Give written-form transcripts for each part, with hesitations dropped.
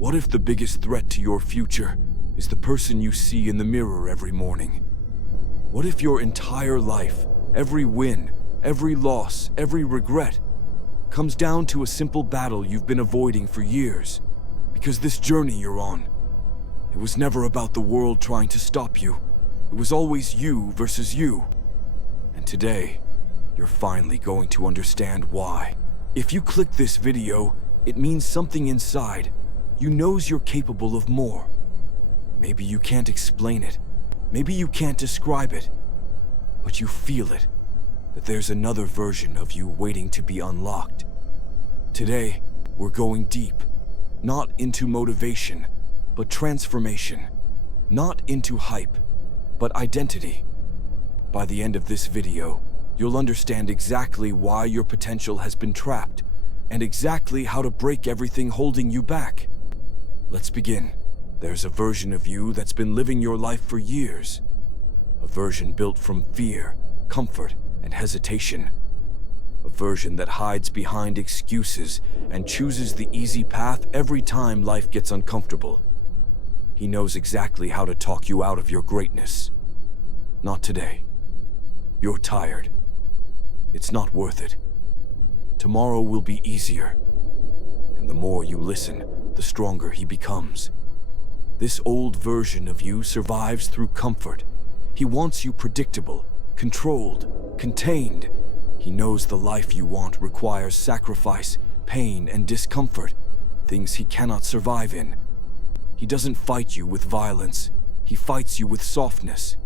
What if the biggest threat to your future is the person you see in the mirror every morning? What if your entire life, every win, every loss, every regret, comes down to a simple battle you've been avoiding for years? Because this journey you're on, it was never about the world trying to stop you. It was always you versus you. And today, you're finally going to understand why. If you click this video, it means something inside you knows you're capable of more. Maybe you can't explain it. Maybe you can't describe it. But you feel it, that there's another version of you waiting to be unlocked. Today, we're going deep, not into motivation, but transformation. Not into hype, but identity. By the end of this video, you'll understand exactly why your potential has been trapped, and exactly how to break everything holding you back. Let's begin. There's a version of you that's been living your life for years. A version built from fear, comfort, and hesitation. A version that hides behind excuses and chooses the easy path every time life gets uncomfortable. He knows exactly how to talk you out of your greatness. Not today. You're tired. It's not worth it. Tomorrow will be easier. And the more you listen, the stronger he becomes. This old version of you survives through comfort. He wants you predictable, controlled, contained. He knows the life you want requires sacrifice, pain, and discomfort, things he cannot survive in. He doesn't fight you with violence. He fights you with softness.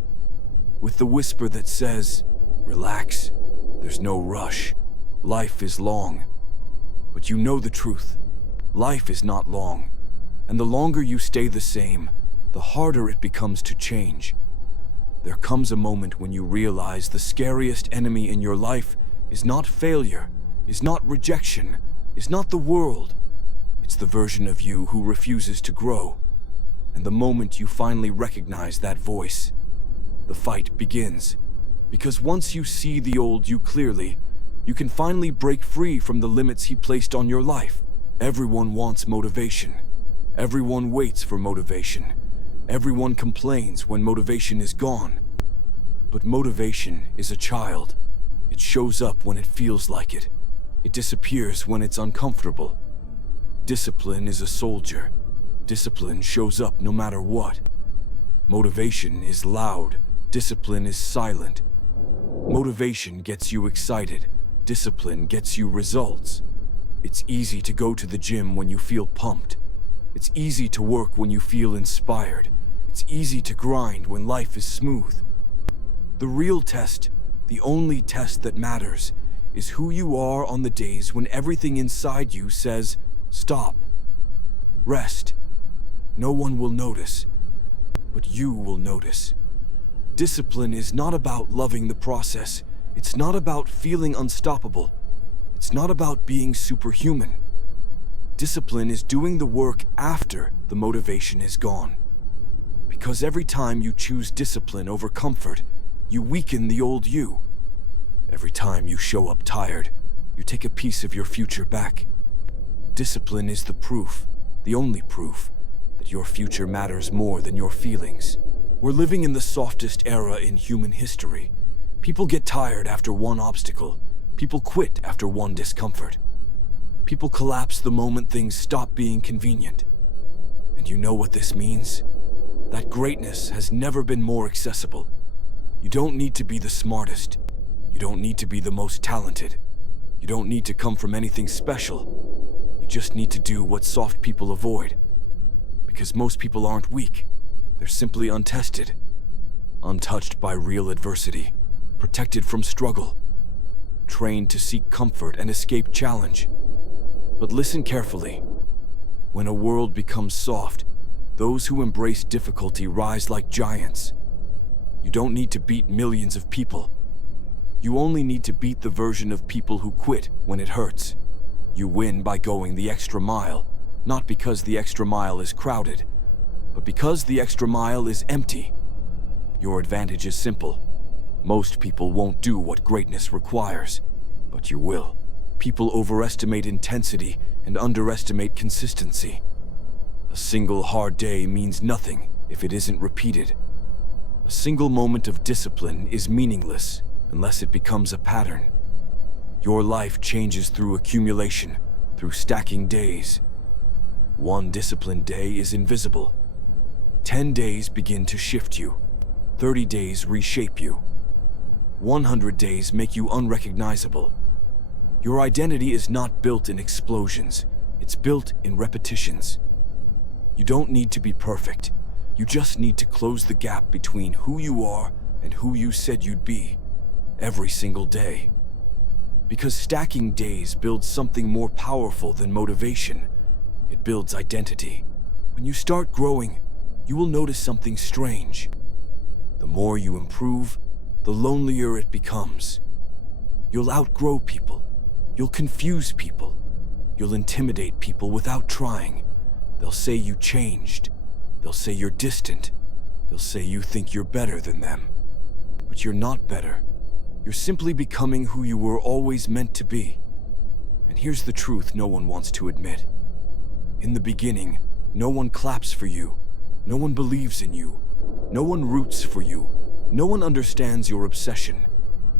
With the whisper that says, relax, there's no rush. Life is long. But you know the truth. Life is not long. And the longer you stay the same, the harder it becomes to change. There comes a moment when you realize the scariest enemy in your life is not failure, is not rejection, is not the world. It's the version of you who refuses to grow. And the moment you finally recognize that voice, the fight begins. Because once you see the old you clearly, you can finally break free from the limits he placed on your life. Everyone wants motivation. Everyone waits for motivation. Everyone complains when motivation is gone. But motivation is a child. It shows up when it feels like it. It disappears when it's uncomfortable. Discipline is a soldier. Discipline shows up no matter what. Motivation is loud. Discipline is silent. Motivation gets you excited. Discipline gets you results. It's easy to go to the gym when you feel pumped. It's easy to work when you feel inspired. It's easy to grind when life is smooth. The real test, the only test that matters, is who you are on the days when everything inside you says, stop, rest. No one will notice, but you will notice. Discipline is not about loving the process. It's not about feeling unstoppable. It's not about being superhuman. Discipline is doing the work after the motivation is gone. Because every time you choose discipline over comfort, you weaken the old you. Every time you show up tired, you take a piece of your future back. Discipline is the proof, the only proof, that your future matters more than your feelings. We're living in the softest era in human history. People get tired after one obstacle. People quit after one discomfort. People collapse the moment things stop being convenient. And you know what this means? That greatness has never been more accessible. You don't need to be the smartest. You don't need to be the most talented. You don't need to come from anything special. You just need to do what soft people avoid. Because most people aren't weak. They're simply untested. Untouched by real adversity. Protected from struggle. Trained to seek comfort and escape challenge. But listen carefully. When a world becomes soft, those who embrace difficulty rise like giants. You don't need to beat millions of people. You only need to beat the version of people who quit when it hurts. You win by going the extra mile, not because the extra mile is crowded, but because the extra mile is empty. Your advantage is simple. Most people won't do what greatness requires, but you will. People overestimate intensity and underestimate consistency. single hard day means nothing if it isn't repeated. A single moment of discipline is meaningless unless it becomes a pattern. Your life changes through accumulation, through stacking days. One disciplined day is invisible. 10 days begin to shift you. 30 days reshape you. 100 days make you unrecognizable. Your identity is not built in explosions. It's built in repetitions. You don't need to be perfect. You just need to close the gap between who you are and who you said you'd be every single day. Because stacking days builds something more powerful than motivation. It builds identity. When you start growing, you will notice something strange. The more you improve, the lonelier it becomes. You'll outgrow people. You'll confuse people. You'll intimidate people without trying. They'll say you changed. They'll say you're distant. They'll say you think you're better than them. But you're not better. You're simply becoming who you were always meant to be. And here's the truth no one wants to admit. In the beginning, no one claps for you. No one believes in you. No one roots for you. No one understands your obsession.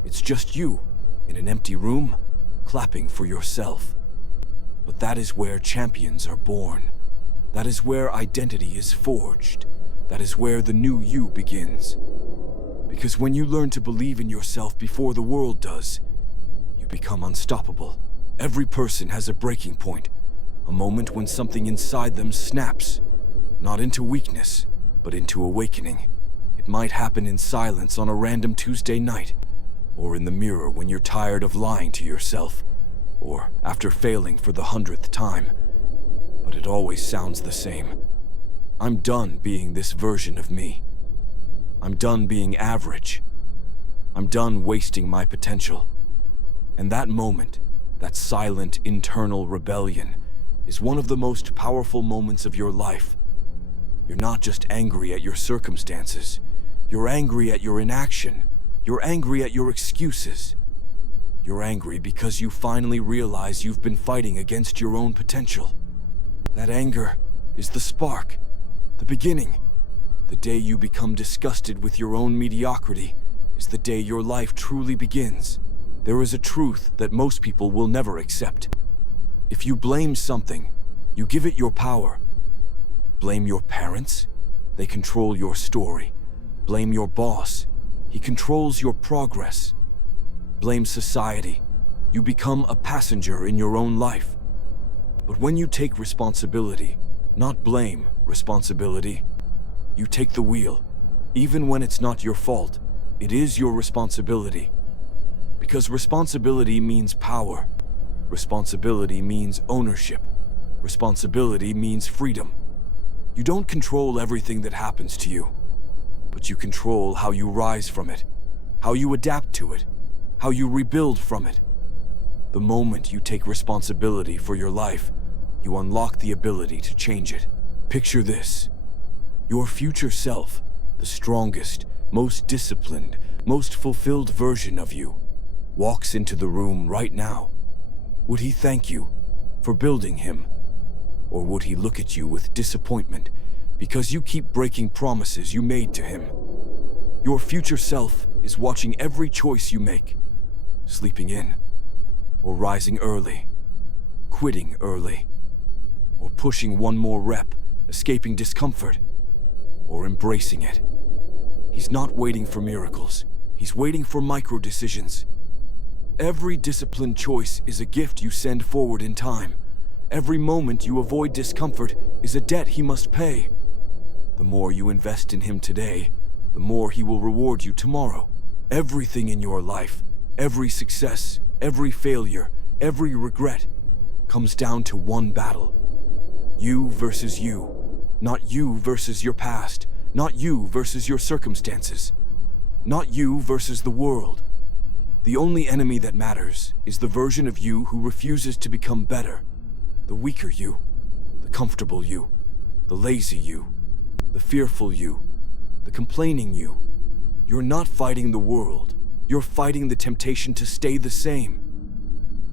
It's just you, in an empty room, clapping for yourself. But that is where champions are born. That is where identity is forged. That is where the new you begins. Because when you learn to believe in yourself before the world does, you become unstoppable. Every person has a breaking point, a moment when something inside them snaps, not into weakness, but into awakening. It might happen in silence on a random Tuesday night, or in the mirror when you're tired of lying to yourself, or after failing for the 100th time. But it always sounds the same. I'm done being this version of me. I'm done being average. I'm done wasting my potential. And that moment, that silent internal rebellion, is one of the most powerful moments of your life. You're not just angry at your circumstances. You're angry at your inaction. You're angry at your excuses. You're angry because you finally realize you've been fighting against your own potential. That anger is the spark, the beginning. The day you become disgusted with your own mediocrity is the day your life truly begins. There is a truth that most people will never accept. If you blame something, you give it your power. Blame your parents? They control your story. Blame your boss? He controls your progress. Blame society? You become a passenger in your own life. But when you take responsibility, not blame, responsibility, you take the wheel. Even when it's not your fault, it is your responsibility. Because responsibility means power. Responsibility means ownership. Responsibility means freedom. You don't control everything that happens to you, but you control how you rise from it, how you adapt to it, how you rebuild from it. The moment you take responsibility for your life, you unlock the ability to change it. Picture this. Your future self, the strongest, most disciplined, most fulfilled version of you, walks into the room right now. Would he thank you for building him? Or would he look at you with disappointment because you keep breaking promises you made to him? Your future self is watching every choice you make, sleeping in, or rising early, quitting early, or pushing one more rep, escaping discomfort, or embracing it. He's not waiting for miracles. He's waiting for micro-decisions. Every disciplined choice is a gift you send forward in time. Every moment you avoid discomfort is a debt he must pay. The more you invest in him today, the more he will reward you tomorrow. Everything in your life, every success, every failure, every regret, comes down to one battle. You versus you. Not you versus your past. Not you versus your circumstances. Not you versus the world. The only enemy that matters is the version of you who refuses to become better. The weaker you, the comfortable you, the lazy you, the fearful you, the complaining you. You're not fighting the world. You're fighting the temptation to stay the same.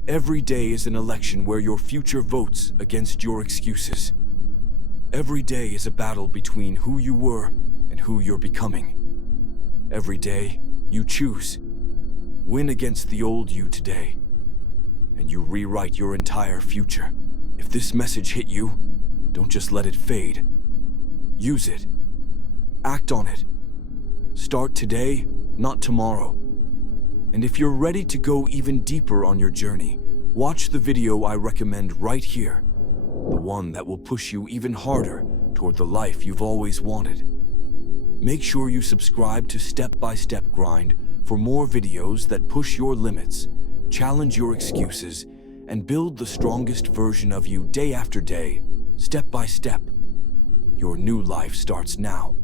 Every day is an election where your future votes against your excuses. Every day is a battle between who you were and who you're becoming. Every day, you choose. Win against the old you today, and you rewrite your entire future. If this message hit you, don't just let it fade. Use it. Act on it. Start today, not tomorrow. And if you're ready to go even deeper on your journey, watch the video I recommend right here, the one that will push you even harder toward the life you've always wanted. Make sure you subscribe to Step by Step Grind for more videos that push your limits, challenge your excuses, and build the strongest version of you day after day, step by step. Your new life starts now.